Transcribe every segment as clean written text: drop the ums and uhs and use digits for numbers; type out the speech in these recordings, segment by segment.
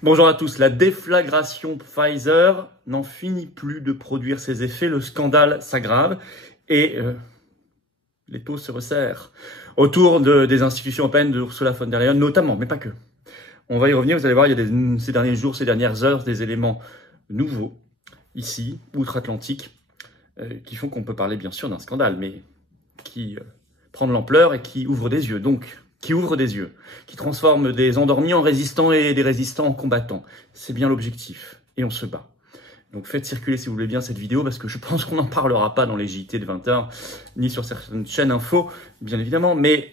Bonjour à tous. La déflagration Pfizer n'en finit plus de produire ses effets. Le scandale s'aggrave et les taux se resserrent autour des institutions européennes de Ursula von der Leyen notamment, mais pas que. On va y revenir. Vous allez voir, il y a ces derniers jours, ces dernières heures, des éléments nouveaux ici, outre-Atlantique, qui font qu'on peut parler bien sûr d'un scandale, mais qui prend de l'ampleur et qui ouvre des yeux. Donc, qui ouvre des yeux, qui transforme des endormis en résistants et des résistants en combattants. C'est bien l'objectif. Et on se bat. Donc faites circuler si vous voulez bien cette vidéo parce que je pense qu'on n'en parlera pas dans les JT de 20h, ni sur certaines chaînes info, bien évidemment, mais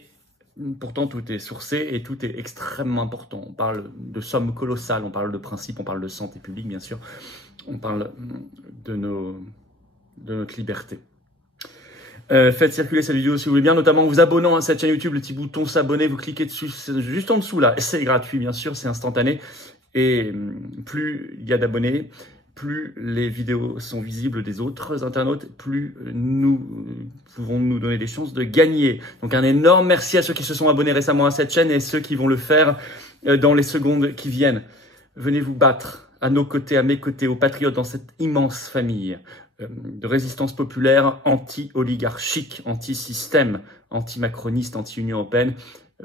pourtant tout est sourcé et tout est extrêmement important. On parle de sommes colossales, on parle de principes, on parle de santé publique bien sûr, on parle de notre liberté. Faites circuler cette vidéo si vous voulez bien, notamment en vous abonnant à cette chaîne YouTube, le petit bouton s'abonner, vous cliquez dessus, c'est juste en dessous là, c'est gratuit bien sûr, c'est instantané, et plus il y a d'abonnés, plus les vidéos sont visibles des autres internautes, plus nous pouvons nous donner des chances de gagner. Donc un énorme merci à ceux qui se sont abonnés récemment à cette chaîne et ceux qui vont le faire dans les secondes qui viennent. Venez vous battre à nos côtés, à mes côtés, aux patriotes dans cette immense famille de résistance populaire anti-oligarchique, anti-système, anti-macroniste, anti-Union européenne,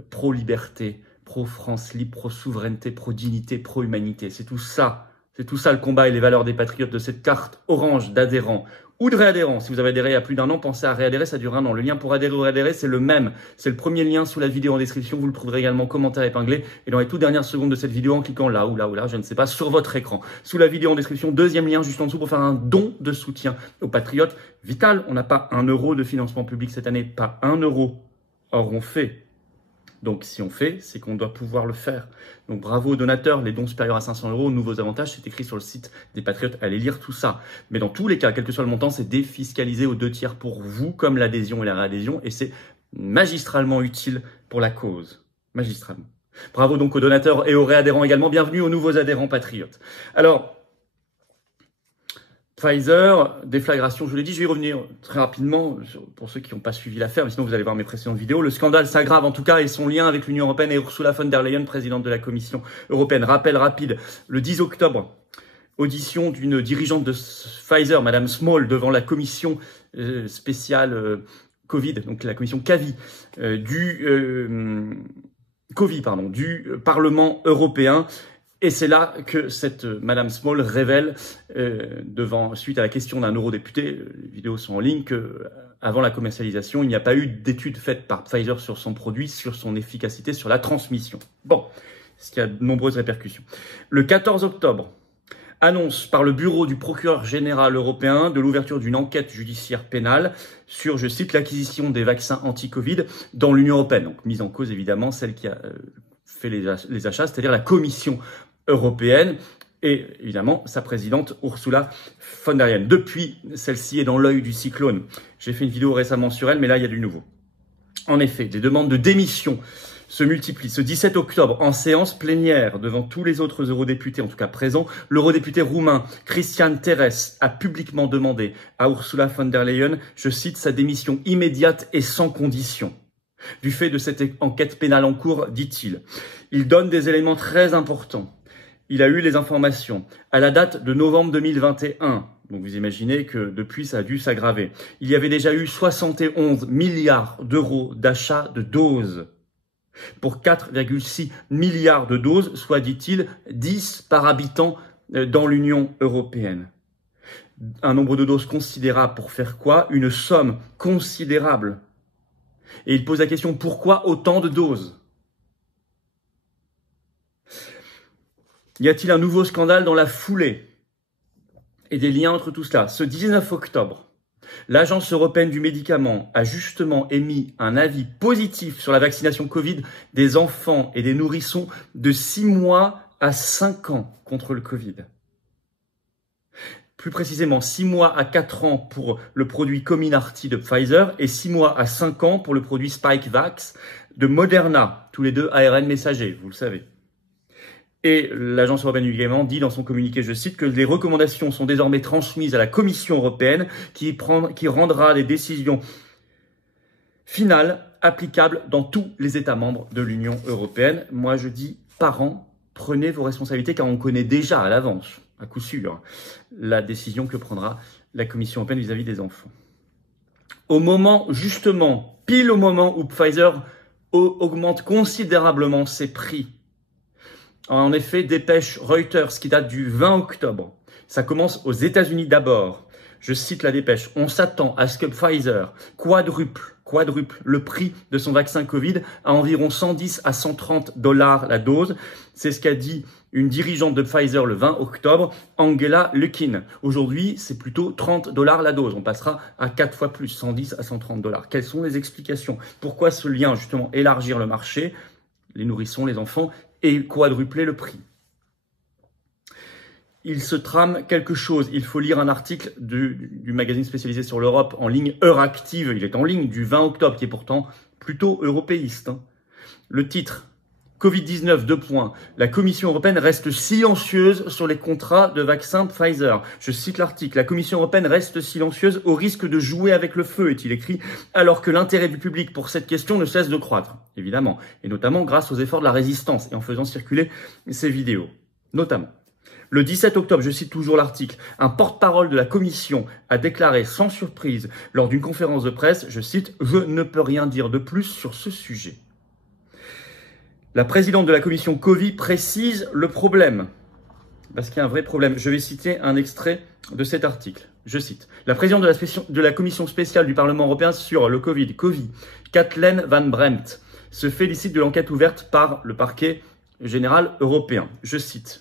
pro-liberté, pro-France libre, pro-souveraineté, pro-dignité, pro-humanité. C'est tout ça le combat et les valeurs des patriotes de cette carte orange d'adhérents ou de réadhérents. Si vous avez adhéré il y a plus d'un an, pensez à réadhérer, ça dure un an. Le lien pour adhérer ou réadhérer, c'est le même. C'est le premier lien sous la vidéo en description. Vous le trouverez également en commentaire épinglé et dans les toutes dernières secondes de cette vidéo en cliquant là ou là ou là, je ne sais pas, sur votre écran. Sous la vidéo en description, deuxième lien juste en dessous pour faire un don de soutien aux patriotes. Vital, on n'a pas 1 euro de financement public cette année, pas 1 euro. Or, on fait. Donc, si on fait, c'est qu'on doit pouvoir le faire. Donc, bravo aux donateurs, les dons supérieurs à 500 euros, nouveaux avantages, c'est écrit sur le site des Patriotes, allez lire tout ça. Mais dans tous les cas, quel que soit le montant, c'est défiscalisé aux 2/3 pour vous, comme l'adhésion et la réadhésion, et c'est magistralement utile pour la cause. Magistralement. Bravo donc aux donateurs et aux réadhérents également. Bienvenue aux nouveaux adhérents Patriotes. Alors, Pfizer, déflagration, je vous l'ai dit, je vais y revenir très rapidement pour ceux qui n'ont pas suivi l'affaire, mais sinon vous allez voir mes précédentes vidéos. Le scandale s'aggrave en tout cas et son lien avec l'Union européenne et Ursula von der Leyen, présidente de la Commission européenne. Rappel rapide, le 10 octobre, audition d'une dirigeante de Pfizer, Madame Small, devant la commission spéciale Covid, donc la commission CAVI, du Parlement européen. Et c'est là que cette Madame Small révèle, suite à la question d'un eurodéputé, les vidéos sont en ligne, que avant la commercialisation, il n'y a pas eu d'études faites par Pfizer sur son produit, sur son efficacité, sur la transmission. Bon, ce qui a de nombreuses répercussions. Le 14 octobre, annonce par le bureau du procureur général européen de l'ouverture d'une enquête judiciaire pénale sur, je cite, l'acquisition des vaccins anti-Covid dans l'Union européenne. Donc, mise en cause évidemment celle qui a fait les achats, c'est-à-dire la Commission européenne et évidemment sa présidente Ursula von der Leyen. Depuis, celle-ci est dans l'œil du cyclone. J'ai fait une vidéo récemment sur elle, mais là il y a du nouveau. En effet, des demandes de démission se multiplient. Ce 17 octobre, en séance plénière, devant tous les autres eurodéputés, en tout cas présents, l'eurodéputé roumain Cristian Terres a publiquement demandé à Ursula von der Leyen, je cite, sa démission immédiate et sans condition. Du fait de cette enquête pénale en cours, dit-il. Il donne des éléments très importants. Il a eu les informations à la date de novembre 2021. Donc vous imaginez que depuis, ça a dû s'aggraver. Il y avait déjà eu 71 milliards d'euros d'achat de doses pour 4,6 milliards de doses, soit, dit-il, 10 par habitant dans l'Union européenne. Un nombre de doses considérable pour faire quoi? Une somme considérable. Et il pose la question, pourquoi autant de doses? Y a-t-il un nouveau scandale dans la foulée? Et des liens entre tout cela. Ce 19 octobre, l'Agence européenne du médicament a justement émis un avis positif sur la vaccination Covid des enfants et des nourrissons de 6 mois à 5 ans contre le Covid. Plus précisément, 6 mois à 4 ans pour le produit Comirnaty de Pfizer et 6 mois à 5 ans pour le produit Spikevax de Moderna, tous les deux ARN messager, vous le savez. Et l'Agence européenne du médicament dit dans son communiqué, je cite, que les recommandations sont désormais transmises à la Commission européenne qui rendra des décisions finales applicables dans tous les États membres de l'Union européenne. Moi, je dis parents, prenez vos responsabilités car on connaît déjà à l'avance, à coup sûr, la décision que prendra la Commission européenne vis-à-vis des enfants. Au moment, justement, pile au moment où Pfizer augmente considérablement ses prix. En effet, dépêche Reuters qui date du 20 octobre. Ça commence aux États-Unis d'abord. Je cite la dépêche. On s'attend à ce que Pfizer quadruple le prix de son vaccin Covid à environ 110 à 130 $ la dose. C'est ce qu'a dit une dirigeante de Pfizer le 20 octobre, Angela Lukin. Aujourd'hui, c'est plutôt 30 $ la dose. On passera à 4 fois plus, 110 à 130 $. Quelles sont les explications? Pourquoi ce lien, justement, élargir le marché, les nourrissons, les enfants, et quadrupler le prix? Il se trame quelque chose. Il faut lire un article du magazine spécialisé sur l'Europe en ligne Euractiv. Il est en ligne du 20 octobre, qui est pourtant plutôt européiste. Le titre, Covid-19, 2 points. La Commission européenne reste silencieuse sur les contrats de vaccins Pfizer. Je cite l'article. La Commission européenne reste silencieuse au risque de jouer avec le feu, est-il écrit, alors que l'intérêt du public pour cette question ne cesse de croître, évidemment, et notamment grâce aux efforts de la résistance et en faisant circuler ces vidéos, notamment. Le 17 octobre, je cite toujours l'article, un porte-parole de la Commission a déclaré sans surprise lors d'une conférence de presse, je cite, « Je ne peux rien dire de plus sur ce sujet ». La présidente de la Commission Covid précise le problème, parce qu'il y a un vrai problème. Je vais citer un extrait de cet article. Je cite, « La présidente de la Commission spéciale du Parlement européen sur le Covid, Kathleen Van Bremt, se félicite de l'enquête ouverte par le parquet général européen. » Je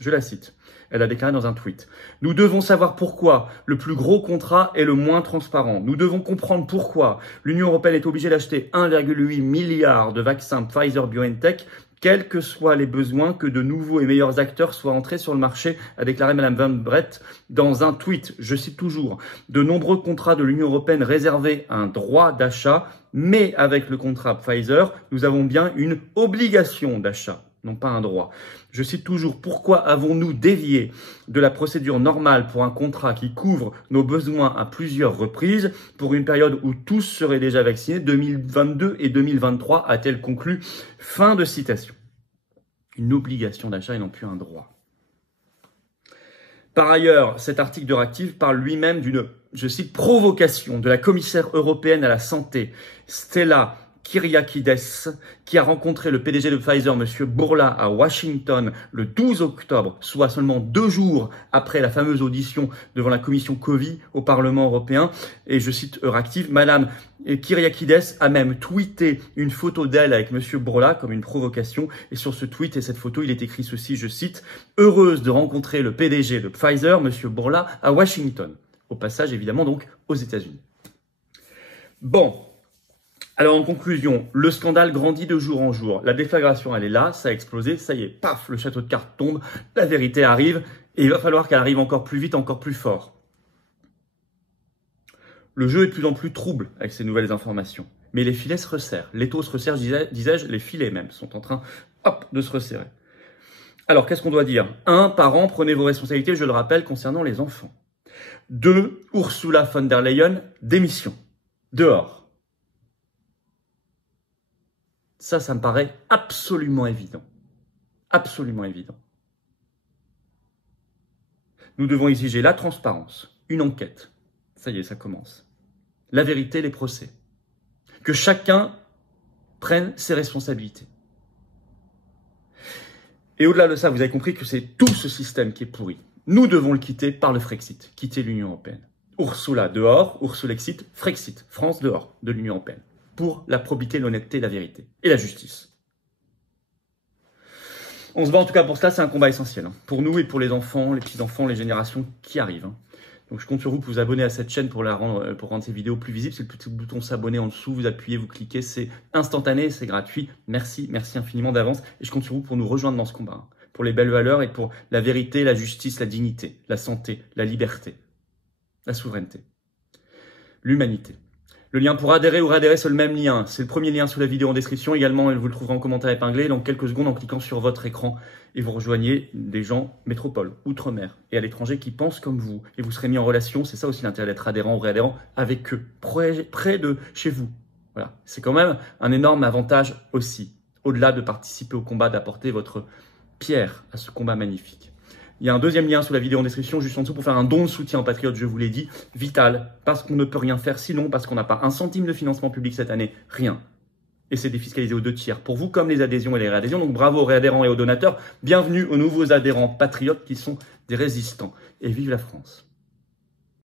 la cite. Elle a déclaré dans un tweet. « Nous devons savoir pourquoi le plus gros contrat est le moins transparent. Nous devons comprendre pourquoi l'Union européenne est obligée d'acheter 1,8 milliard de vaccins Pfizer-BioNTech, quels que soient les besoins que de nouveaux et meilleurs acteurs soient entrés sur le marché, a déclaré Mme Van Bremt dans un tweet. Je cite toujours. De nombreux contrats de l'Union européenne réservaient un droit d'achat, mais avec le contrat Pfizer, nous avons bien une obligation d'achat, non pas un droit. Je cite toujours, pourquoi avons-nous dévié de la procédure normale pour un contrat qui couvre nos besoins à plusieurs reprises pour une période où tous seraient déjà vaccinés, 2022 et 2023, a-t-elle conclu. Fin de citation. Une obligation d'achat et non plus un droit. Par ailleurs, cet article de Euractiv parle lui-même d'une, je cite, provocation de la commissaire européenne à la santé, Stella Kyriakides, qui a rencontré le PDG de Pfizer, M. Bourla, à Washington le 12 octobre, soit seulement 2 jours après la fameuse audition devant la commission Covid au Parlement européen. Et je cite Euractiv, Madame Kyriakides a même tweeté une photo d'elle avec M. Bourla comme une provocation. Et sur ce tweet et cette photo, il est écrit ceci, je cite, « Heureuse de rencontrer le PDG de Pfizer, M. Bourla, à Washington. » Au passage, évidemment, donc, aux États-Unis. Bon. Alors en conclusion, le scandale grandit de jour en jour. La déflagration, elle est là, ça a explosé, ça y est, paf, le château de cartes tombe, la vérité arrive, et il va falloir qu'elle arrive encore plus vite, encore plus fort. Le jeu est de plus en plus trouble avec ces nouvelles informations. Mais les filets se resserrent, l'étau se resserre, disais-je, les filets même sont en train, hop, de se resserrer. Alors qu'est-ce qu'on doit dire? 1. Parents, prenez vos responsabilités, je le rappelle, concernant les enfants. 2. Ursula von der Leyen, démission. Dehors. Ça me paraît absolument évident. Absolument évident. Nous devons exiger la transparence, une enquête. Ça y est, ça commence. La vérité, les procès. Que chacun prenne ses responsabilités. Et au-delà de ça, vous avez compris que c'est tout ce système qui est pourri. Nous devons le quitter par le Frexit, quitter l'Union européenne. Ursula dehors, Ursulexit, Frexit, France dehors de l'Union européenne. Pour la probité, l'honnêteté, la vérité et la justice. On se bat en tout cas pour cela, c'est un combat essentiel. Pour nous et pour les enfants, les petits-enfants, les générations qui arrivent. Donc je compte sur vous pour vous abonner à cette chaîne pour rendre ces vidéos plus visibles. C'est le petit bouton s'abonner en dessous, vous appuyez, vous cliquez, c'est instantané, c'est gratuit. Merci infiniment d'avance. Et je compte sur vous pour nous rejoindre dans ce combat. Pour les belles valeurs et pour la vérité, la justice, la dignité, la santé, la liberté, la souveraineté, l'humanité. Le lien pour adhérer ou réadhérer, c'est le même lien. C'est le premier lien sous la vidéo en description. Également, vous le trouverez en commentaire épinglé dans quelques secondes en cliquant sur votre écran. Et vous rejoignez des gens métropole, outre-mer et à l'étranger qui pensent comme vous. Et vous serez mis en relation, c'est ça aussi l'intérêt d'être adhérent ou réadhérent, avec eux, près de chez vous. Voilà. C'est quand même un énorme avantage aussi. Au-delà de participer au combat, d'apporter votre pierre à ce combat magnifique. Il y a un deuxième lien sous la vidéo en description, juste en dessous, pour faire un don de soutien aux patriotes, je vous l'ai dit, vital, parce qu'on ne peut rien faire sinon, parce qu'on n'a pas un centime de financement public cette année, rien. Et c'est défiscalisé aux 2/3, pour vous comme les adhésions et les réadhésions. Donc bravo aux réadhérents et aux donateurs, bienvenue aux nouveaux adhérents patriotes qui sont des résistants. Et vive la France!